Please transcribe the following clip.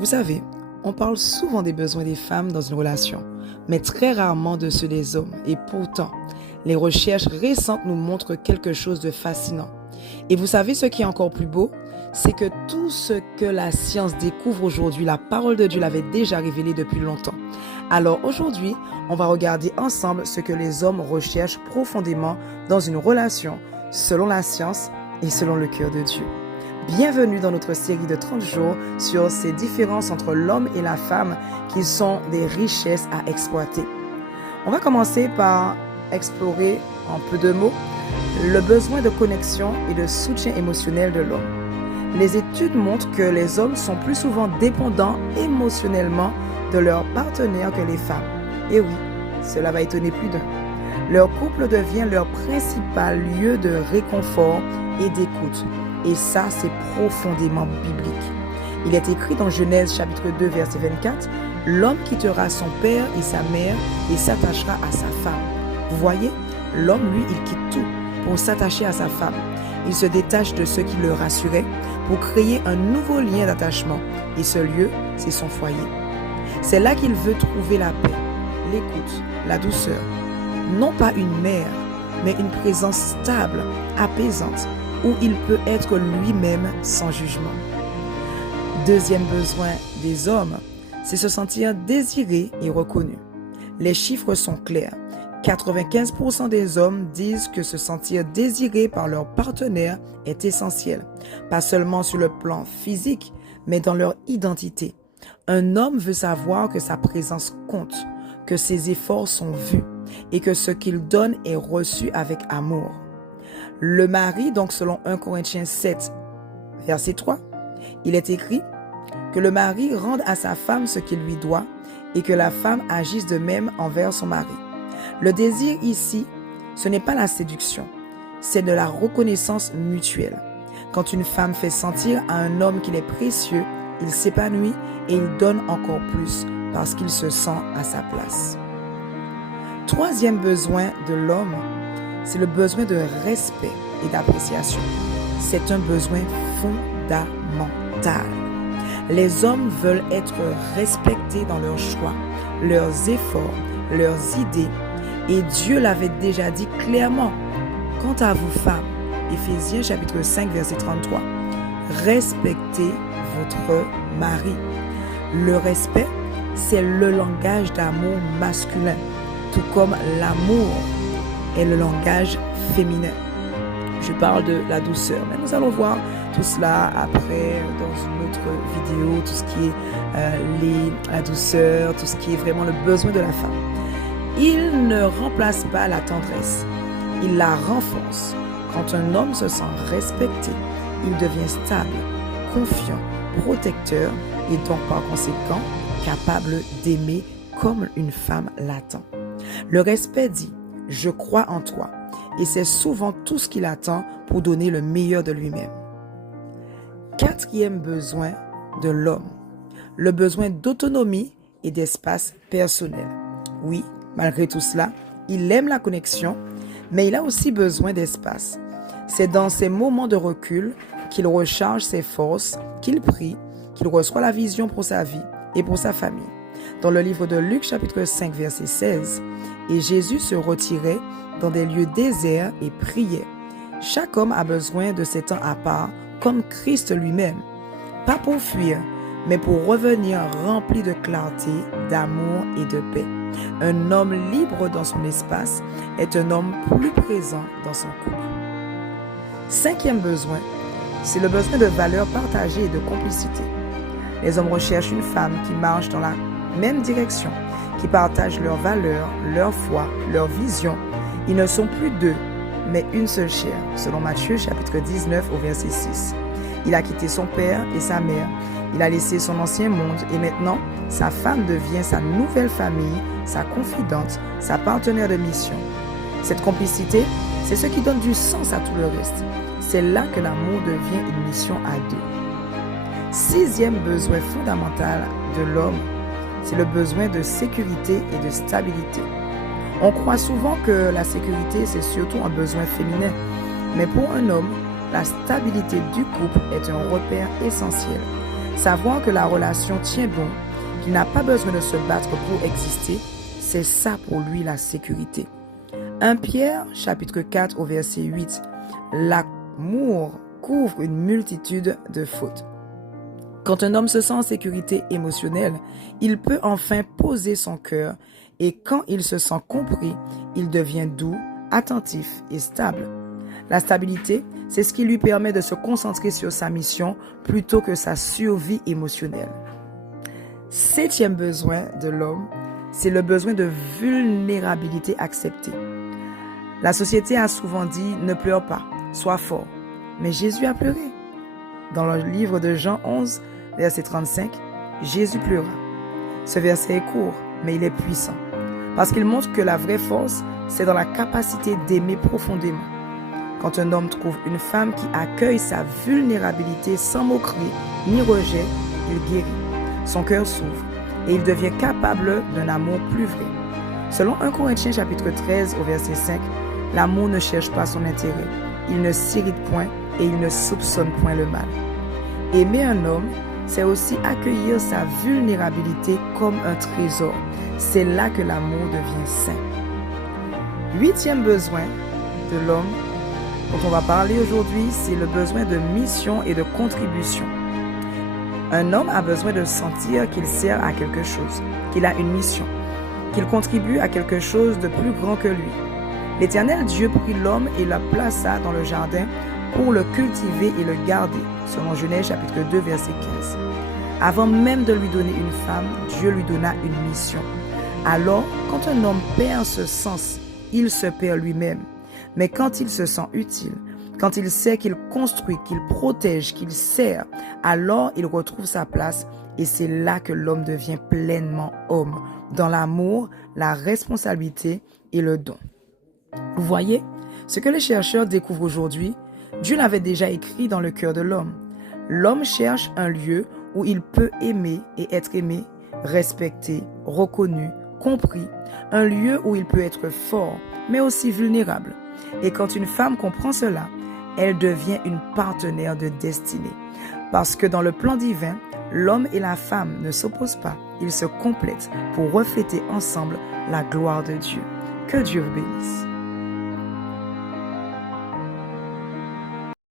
Vous savez, on parle souvent des besoins des femmes dans une relation, mais très rarement de ceux des hommes. Et pourtant, les recherches récentes nous montrent quelque chose de fascinant. Et vous savez ce qui est encore plus beau? C'est que tout ce que la science découvre aujourd'hui, la parole de Dieu l'avait déjà révélé depuis longtemps. Alors aujourd'hui, on va regarder ensemble ce que les hommes recherchent profondément dans une relation, selon la science et selon le cœur de Dieu. Bienvenue dans notre série de 30 jours sur ces différences entre l'homme et la femme qui sont des richesses à exploiter. On va commencer par explorer en peu de mots le besoin de connexion et de soutien émotionnel de l'homme. Les études montrent que les hommes sont plus souvent dépendants émotionnellement de leur partenaire que les femmes. Et oui, cela va étonner plus d'un. Leur couple devient leur principal lieu de réconfort et d'écoute. Et ça, c'est profondément biblique. Il est écrit dans Genèse chapitre 2, verset 24, « L'homme quittera son père et sa mère et s'attachera à sa femme. » Vous voyez, l'homme, lui, il quitte tout pour s'attacher à sa femme. Il se détache de ce qui le rassurait pour créer un nouveau lien d'attachement. Et ce lieu, c'est son foyer. C'est là qu'il veut trouver la paix, l'écoute, la douceur. Non pas une mère, mais une présence stable, apaisante, où il peut être lui-même sans jugement. Deuxième besoin des hommes, c'est se sentir désiré et reconnu. Les chiffres sont clairs. 95% des hommes disent que se sentir désiré par leur partenaire est essentiel, pas seulement sur le plan physique, mais dans leur identité. Un homme veut savoir que sa présence compte, que ses efforts sont vus et que ce qu'il donne est reçu avec amour. Le mari, donc selon 1 Corinthiens 7, verset 3, il est écrit que le mari rende à sa femme ce qu'il lui doit et que la femme agisse de même envers son mari. Le désir ici, ce n'est pas la séduction, c'est de la reconnaissance mutuelle. Quand une femme fait sentir à un homme qu'il est précieux, il s'épanouit et il donne encore plus parce qu'il se sent à sa place. Troisième besoin de l'homme, c'est le besoin de respect et d'appréciation. C'est un besoin fondamental. Les hommes veulent être respectés dans leurs choix, leurs efforts, leurs idées. Et Dieu l'avait déjà dit clairement. Quant à vous, femmes, Éphésiens chapitre 5, verset 33, respectez votre mari. Le respect, c'est le langage d'amour masculin, tout comme l'amour est le langage féminin. Je parle de la douceur, mais nous allons voir tout cela après dans une autre vidéo, tout ce qui est la douceur, tout ce qui est vraiment le besoin de la femme. Il ne remplace pas la tendresse, il la renforce. Quand un homme se sent respecté, il devient stable, confiant, protecteur et donc par conséquent capable d'aimer comme une femme l'attend. Le respect dit « je crois en toi » et c'est souvent tout ce qu'il attend pour donner le meilleur de lui-même. Quatrième besoin de l'homme, le besoin d'autonomie et d'espace personnel. Oui, malgré tout cela, il aime la connexion, mais il a aussi besoin d'espace. C'est dans ces moments de recul qu'il recharge ses forces, qu'il prie, qu'il reçoit la vision pour sa vie et pour sa famille. Dans le livre de Luc, chapitre 5, verset 16, « Et Jésus se retirait dans des lieux déserts et priait. » Chaque homme a besoin de ces temps à part, comme Christ lui-même. Pas pour fuir, mais pour revenir rempli de clarté, d'amour et de paix. Un homme libre dans son espace est un homme plus présent dans son couple. Cinquième besoin, c'est le besoin de valeurs partagées et de complicité. Les hommes recherchent une femme qui marche dans la même direction, qui partage leurs valeurs, leur foi, leur vision. Ils ne sont plus deux, mais une seule chair, selon Matthieu chapitre 19 au verset 6. Il a quitté son père et sa mère, il a laissé son ancien monde et maintenant, sa femme devient sa nouvelle famille, sa confidente, sa partenaire de mission. Cette complicité, c'est ce qui donne du sens à tout le reste. C'est là que l'amour devient une mission à deux. Sixième besoin fondamental de l'homme, c'est le besoin de sécurité et de stabilité. On croit souvent que la sécurité, c'est surtout un besoin féminin. Mais pour un homme, la stabilité du couple est un repère essentiel. Savoir que la relation tient bon, qu'il n'a pas besoin de se battre pour exister, c'est ça pour lui la sécurité. 1 Pierre, chapitre 4, au verset 8. L'amour couvre une multitude de fautes. Quand un homme se sent en sécurité émotionnelle, il peut enfin poser son cœur et quand il se sent compris, il devient doux, attentif et stable. La stabilité, c'est ce qui lui permet de se concentrer sur sa mission plutôt que sa survie émotionnelle. 7e besoin de l'homme, c'est le besoin de vulnérabilité acceptée. La société a souvent dit « ne pleure pas, sois fort ». Mais Jésus a pleuré. Dans le livre de Jean 11, verset 35, Jésus pleura. Ce verset est court, mais il est puissant. Parce qu'il montre que la vraie force, c'est dans la capacité d'aimer profondément. Quand un homme trouve une femme qui accueille sa vulnérabilité sans moquerie ni rejet, il guérit. Son cœur s'ouvre et il devient capable d'un amour plus vrai. Selon 1 Corinthiens chapitre 13 au verset 5, l'amour ne cherche pas son intérêt, il ne s'irrite point et il ne soupçonne point le mal. Aimer un homme, c'est aussi accueillir sa vulnérabilité comme un trésor. C'est là que l'amour devient sain. 8e besoin de l'homme dont on va parler aujourd'hui, c'est le besoin de mission et de contribution. Un homme a besoin de sentir qu'il sert à quelque chose, qu'il a une mission, qu'il contribue à quelque chose de plus grand que lui. L'Éternel Dieu prit l'homme et le plaça dans le jardin pour le cultiver et le garder, selon Genèse chapitre 2, verset 15. Avant même de lui donner une femme, Dieu lui donna une mission. Alors, quand un homme perd ce sens, il se perd lui-même. Mais quand il se sent utile, quand il sait qu'il construit, qu'il protège, qu'il sert, alors il retrouve sa place et c'est là que l'homme devient pleinement homme, dans l'amour, la responsabilité et le don. Vous voyez, ce que les chercheurs découvrent aujourd'hui, Dieu l'avait déjà écrit dans le cœur de l'homme. L'homme cherche un lieu où il peut aimer et être aimé, respecté, reconnu, compris, un lieu où il peut être fort, mais aussi vulnérable. Et quand une femme comprend cela, elle devient une partenaire de destinée. Parce que dans le plan divin, l'homme et la femme ne s'opposent pas, ils se complètent pour refléter ensemble la gloire de Dieu. Que Dieu vous bénisse.